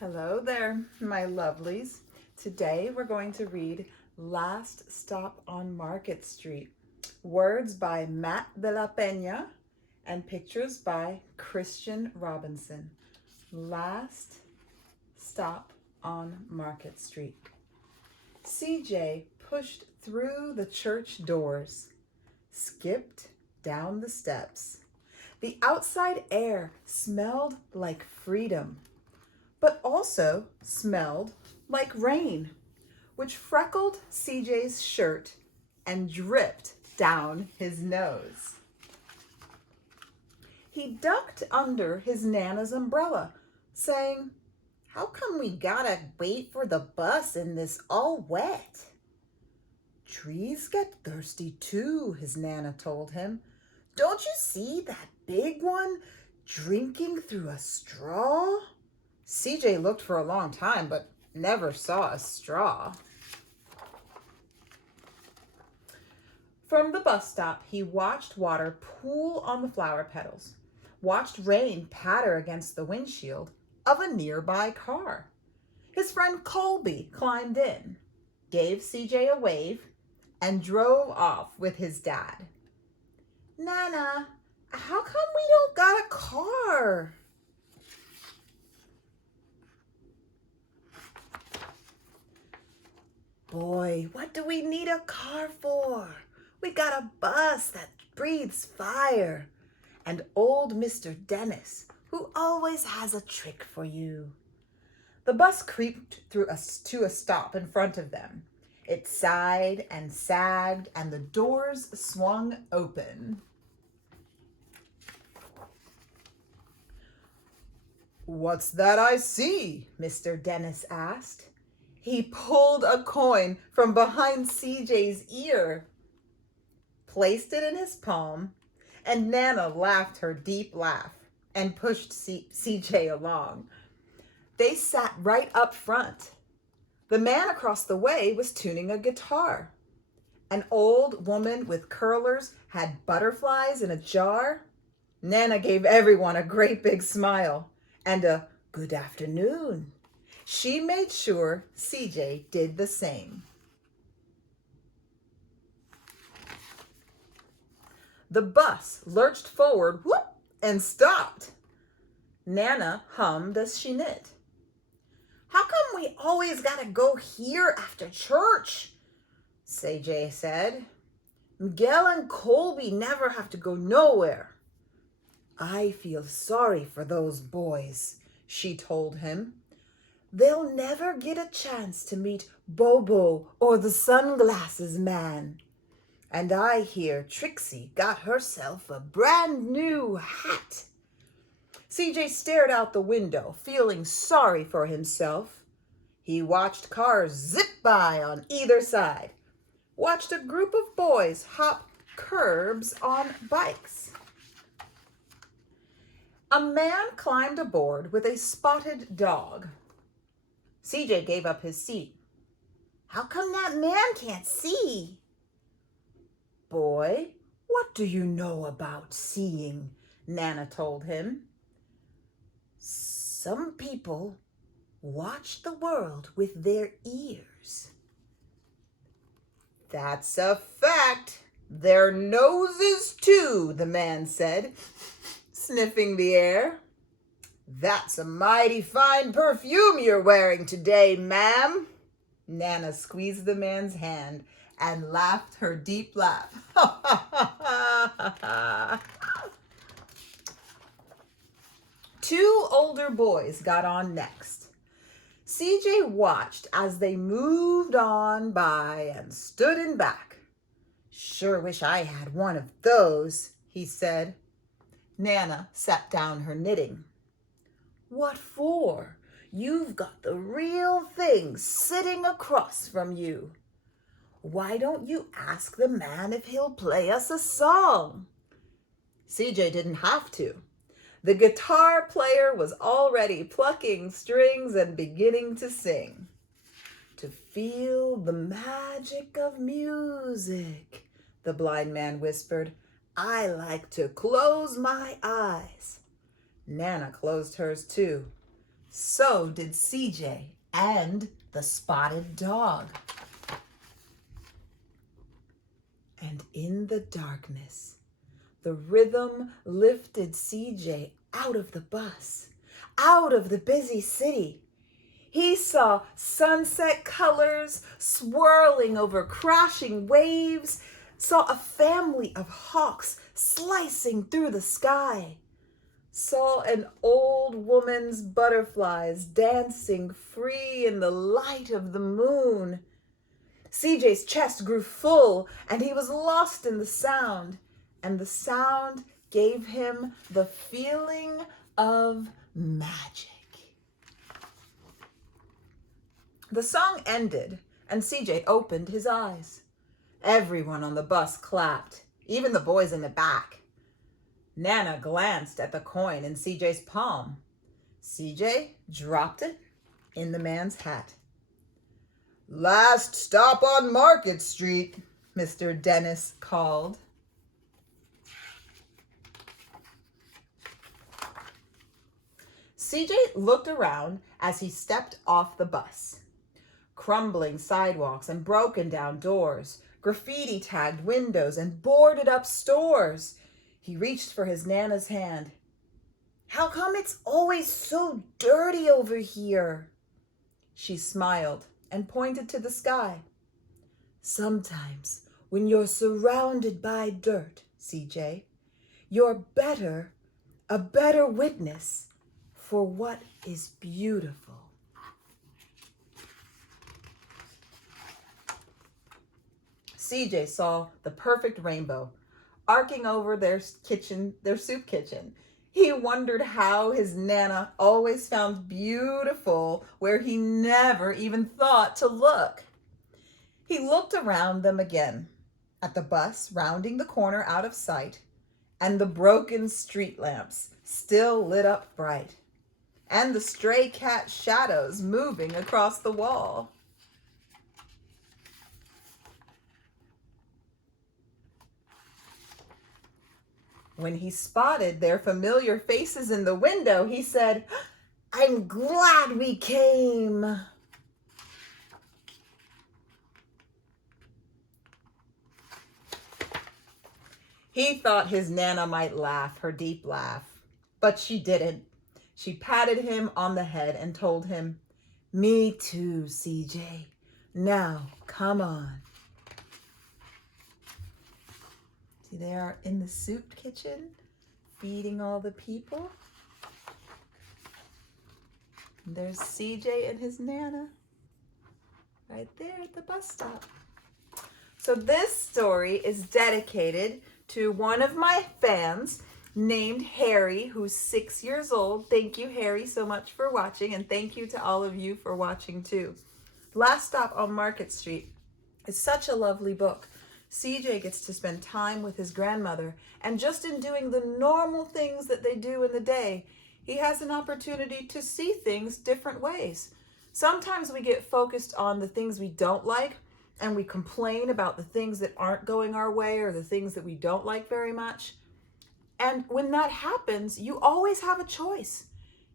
Hello there, my lovelies. Today we're going to read Last Stop on Market Street. Words by Matt de la Peña and pictures by Christian Robinson. Last Stop on Market Street. CJ pushed through the church doors, skipped down the steps. The outside air smelled like freedom, but also smelled like rain, which freckled CJ's shirt and dripped down his nose. He ducked under his Nana's umbrella, saying, "How come we gotta wait for the bus in this all wet?" "Trees get thirsty too," his Nana told him. "Don't you see that big one drinking through a straw?" CJ looked for a long time, but never saw a straw. From the bus stop, he watched water pool on the flower petals, watched rain patter against the windshield of a nearby car. His friend Colby climbed in, gave CJ a wave, and drove off with his dad. "Nana, how come we don't got a car?" "Boy, what do we need a car for? We got a bus that breathes fire. And old Mr. Dennis, who always has a trick for you." The bus creaked to a stop in front of them. It sighed and sagged, and the doors swung open. "What's that I see?" Mr. Dennis asked. He pulled a coin from behind CJ's ear, placed it in his palm, and Nana laughed her deep laugh and pushed CJ along. They sat right up front. The man across the way was tuning a guitar. An old woman with curlers had butterflies in a jar. Nana gave everyone a great big smile and a "good afternoon." She made sure CJ did the same. The bus lurched forward, whoop, and stopped. Nana hummed as she knit. "How come we always gotta go here after church?" CJ said. "Miguel and Colby never have to go nowhere." "I feel sorry for those boys," she told him. "They'll never get a chance to meet Bobo or the sunglasses man. And I hear Trixie got herself a brand new hat." CJ stared out the window, feeling sorry for himself. He watched cars zip by on either side, watched a group of boys hop curbs on bikes. A man climbed aboard with a spotted dog. CJ gave up his seat. "How come that man can't see?" "Boy, what do you know about seeing?" Nana told him. "Some people watch the world with their ears." "That's a fact. Their noses too," the man said, sniffing the air. "That's a mighty fine perfume you're wearing today, ma'am." Nana squeezed the man's hand and laughed her deep laugh. Two older boys got on next. CJ watched as they moved on by and stood in back. "Sure wish I had one of those," he said. Nana sat down her knitting. "What for? You've got the real thing sitting across from you. Why don't you ask the man if he'll play us a song?" CJ didn't have to. The guitar player was already plucking strings and beginning to sing. "To feel the magic of music," the blind man whispered, "I like to close my eyes." Nana closed hers too. So did CJ and the spotted dog. And in the darkness, the rhythm lifted CJ out of the bus, out of the busy city. He saw sunset colors swirling over crashing waves, saw a family of hawks slicing through the sky, saw an old woman's butterflies dancing free in the light of the moon. CJ's chest grew full and he was lost in the sound, and the sound gave him the feeling of magic. The song ended and CJ opened his eyes. Everyone on the bus clapped, even the boys in the back. Nana glanced at the coin in CJ's palm. CJ dropped it in the man's hat. "Last stop on Market Street," Mr. Dennis called. CJ looked around as he stepped off the bus. Crumbling sidewalks and broken down doors, graffiti-tagged windows and boarded-up stores. He reached for his Nana's hand. "How come it's always so dirty over here?" She smiled and pointed to the sky. "Sometimes when you're surrounded by dirt, CJ, you're a better witness for what is beautiful." CJ saw the perfect rainbow arcing over their soup kitchen. He wondered how his Nana always found beautiful where he never even thought to look. He looked around them again, at the bus rounding the corner out of sight, and the broken street lamps still lit up bright, and the stray cat shadows moving across the wall. When he spotted their familiar faces in the window, he said, "I'm glad we came." He thought his Nana might laugh her deep laugh, but she didn't. She patted him on the head and told him, "Me too, CJ. Now, come on." See, they are in the soup kitchen, feeding all the people. And there's CJ and his Nana right there at the bus stop. So this story is dedicated to one of my fans named Harry, who's 6 years old. Thank you, Harry, so much for watching, and thank you to all of you for watching too. Last Stop on Market Street is such a lovely book. CJ gets to spend time with his grandmother, and just in doing the normal things that they do in the day, he has an opportunity to see things different ways. Sometimes we get focused on the things we don't like, and we complain about the things that aren't going our way or the things that we don't like very much. And when that happens, you always have a choice.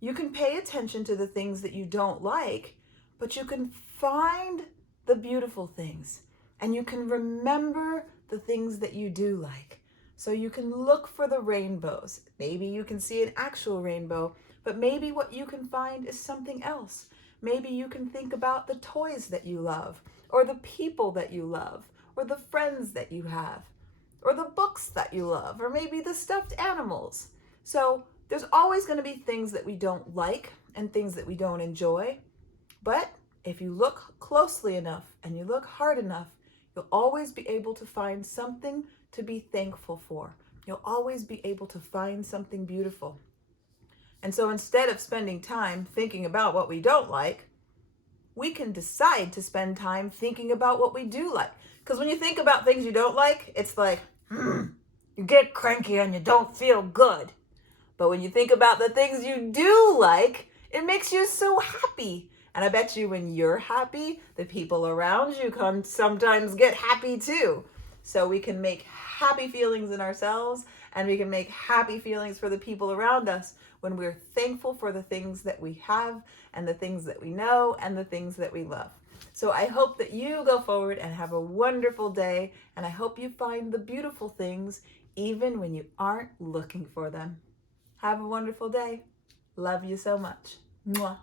You can pay attention to the things that you don't like, but you can find the beautiful things. And you can remember the things that you do like. So you can look for the rainbows. Maybe you can see an actual rainbow, but maybe what you can find is something else. Maybe you can think about the toys that you love, or the people that you love, or the friends that you have, or the books that you love, or maybe the stuffed animals. So there's always going to be things that we don't like and things that we don't enjoy. But if you look closely enough and you look hard enough, you'll always be able to find something to be thankful for. You'll always be able to find something beautiful. And so instead of spending time thinking about what we don't like, we can decide to spend time thinking about what we do like. Because when you think about things you don't like, it's like, you get cranky and you don't feel good. But when you think about the things you do like, it makes you so happy. And I bet you when you're happy, the people around you can sometimes get happy too. So we can make happy feelings in ourselves, and we can make happy feelings for the people around us when we're thankful for the things that we have and the things that we know and the things that we love. So I hope that you go forward and have a wonderful day, and I hope you find the beautiful things even when you aren't looking for them. Have a wonderful day. Love you so much. Mwah.